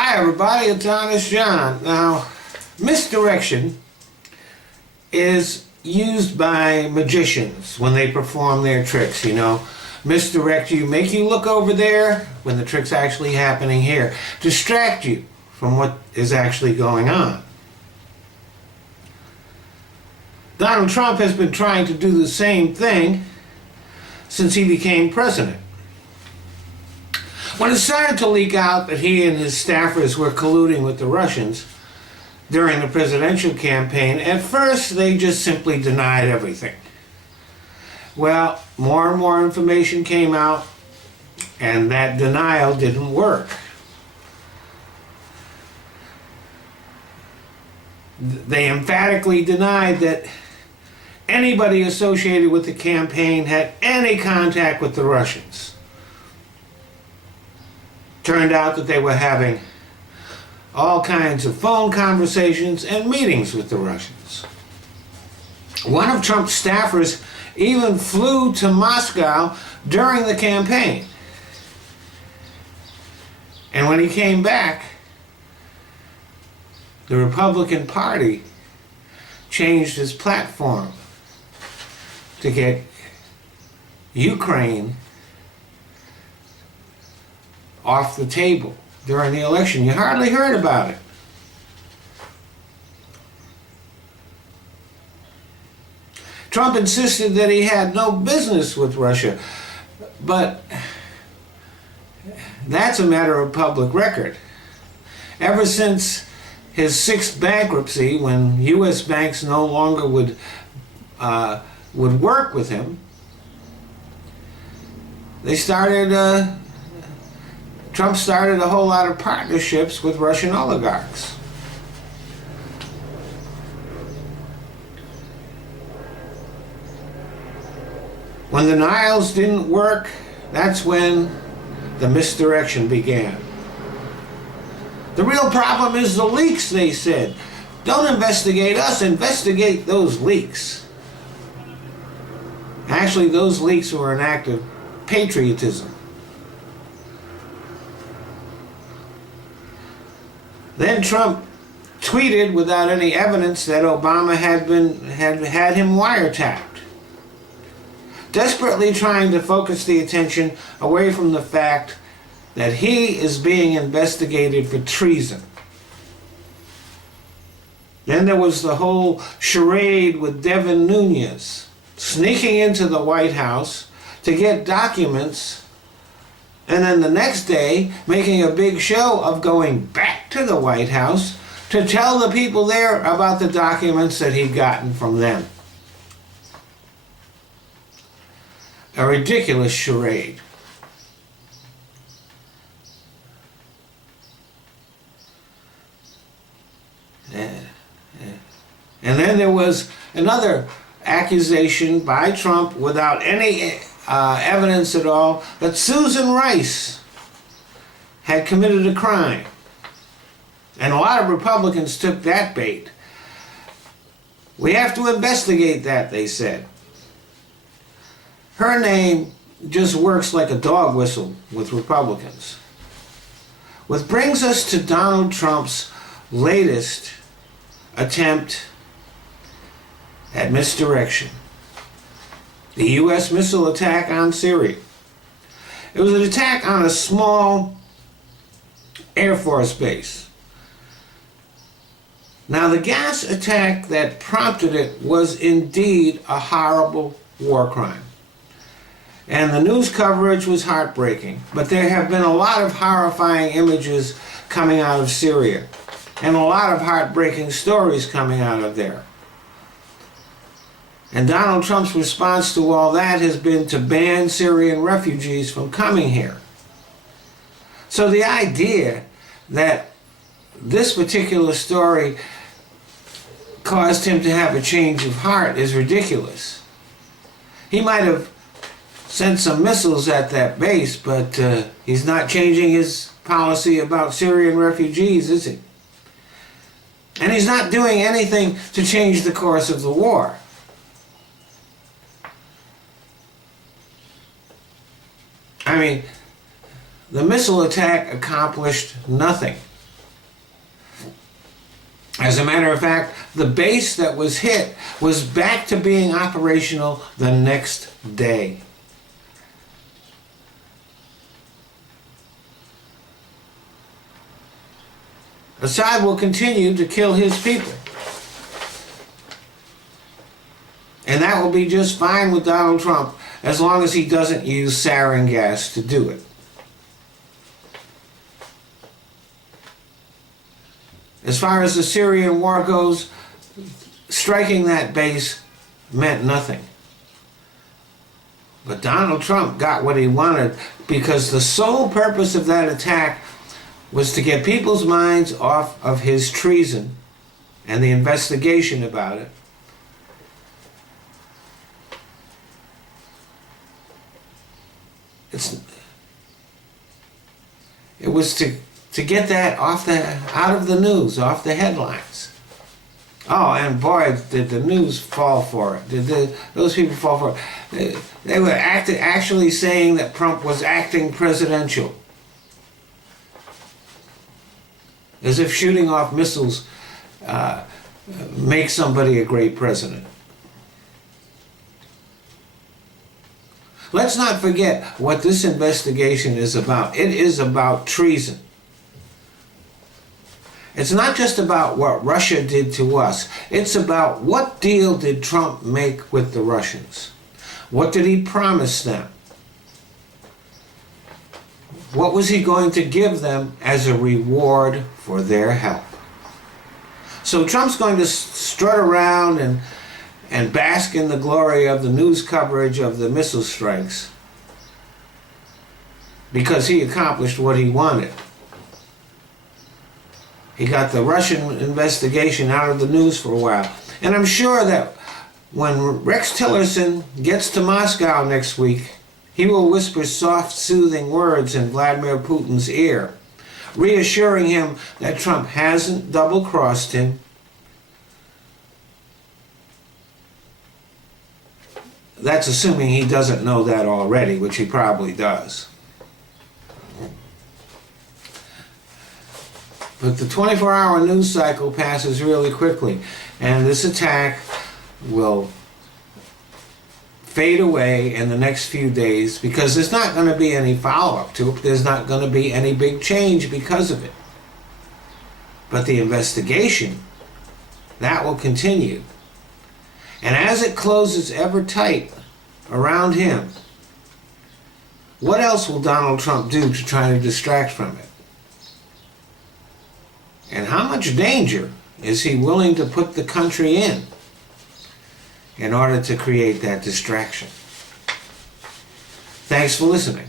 Hi everybody, it's Honest John. Now, misdirection is used by magicians when they perform their tricks, Misdirect you, make you look over there when the trick's actually happening here. Distract you from what is actually going on. Donald Trump has been trying to do the same thing since he became president. When it started to leak out that he and his staffers were colluding with the Russians during the presidential campaign, at first they just simply denied everything. Well, more and more information came out, and that denial didn't work. They emphatically denied that anybody associated with the campaign had any contact with the Russians. Turned out that they were having all kinds of phone conversations and meetings with the Russians. One of Trump's staffers even flew to Moscow during the campaign. And when he came back, the Republican Party changed its platform to get Ukraine off the table during the election. You hardly heard about it. Trump insisted that he had no business with Russia, but that's a matter of public record. Ever since his sixth bankruptcy, when U.S. banks no longer would work with him, Trump started a whole lot of partnerships with Russian oligarchs. When the denials didn't work, that's when the misdirection began. The real problem is the leaks, they said. Don't investigate us, investigate those leaks. Actually, those leaks were an act of patriotism. Then Trump tweeted without any evidence that Obama had him wiretapped, desperately trying to focus the attention away from the fact that he is being investigated for treason. Then there was the whole charade with Devin Nunes sneaking into the White House to get documents, and then the next day making a big show of going back to the White House to tell the people there about the documents that he'd gotten from them. A ridiculous charade. And then there was another accusation by Trump without any evidence at all that Susan Rice had committed a crime. And a lot of Republicans took that bait. We have to investigate that, they said. Her name just works like a dog whistle with Republicans. Which brings us to Donald Trump's latest attempt at misdirection. The U.S. missile attack on Syria. It was an attack on a small Air Force base. Now, the gas attack that prompted it was indeed a horrible war crime. And the news coverage was heartbreaking. But there have been a lot of horrifying images coming out of Syria, and a lot of heartbreaking stories coming out of there. And Donald Trump's response to all that has been to ban Syrian refugees from coming here. So the idea that this particular story caused him to have a change of heart is ridiculous. He might have sent some missiles at that base, but he's not changing his policy about Syrian refugees, is he? And he's not doing anything to change the course of the war. I mean, the missile attack accomplished nothing. As a matter of fact, the base that was hit was back to being operational the next day. Assad will continue to kill his people. And that will be just fine with Donald Trump as long as he doesn't use sarin gas to do it. As far as the Syrian war goes, striking that base meant nothing. But Donald Trump got what he wanted because the sole purpose of that attack was to get people's minds off of his treason and the investigation about it. It was to get that out of the news, off the headlines. Oh, and boy, did the news fall for it. Those people fall for it. They were actually saying that Trump was acting presidential. As if shooting off missiles makes somebody a great president. Let's not forget what this investigation is about. It is about treason. It's not just about what Russia did to us. It's about what deal did Trump make with the Russians? What did he promise them? What was he going to give them as a reward for their help? So Trump's going to strut around and bask in the glory of the news coverage of the missile strikes because he accomplished what he wanted. He got the Russian investigation out of the news for a while. And I'm sure that when Rex Tillerson gets to Moscow next week, he will whisper soft, soothing words in Vladimir Putin's ear, reassuring him that Trump hasn't double-crossed him. That's assuming he doesn't know that already, which he probably does. But the 24-hour news cycle passes really quickly, and this attack will fade away in the next few days because there's not going to be any follow-up to it. There's not going to be any big change because of it. But the investigation, that will continue. And as it closes ever tight around him, what else will Donald Trump do to try to distract from it? And how much danger is he willing to put the country in order to create that distraction? Thanks for listening.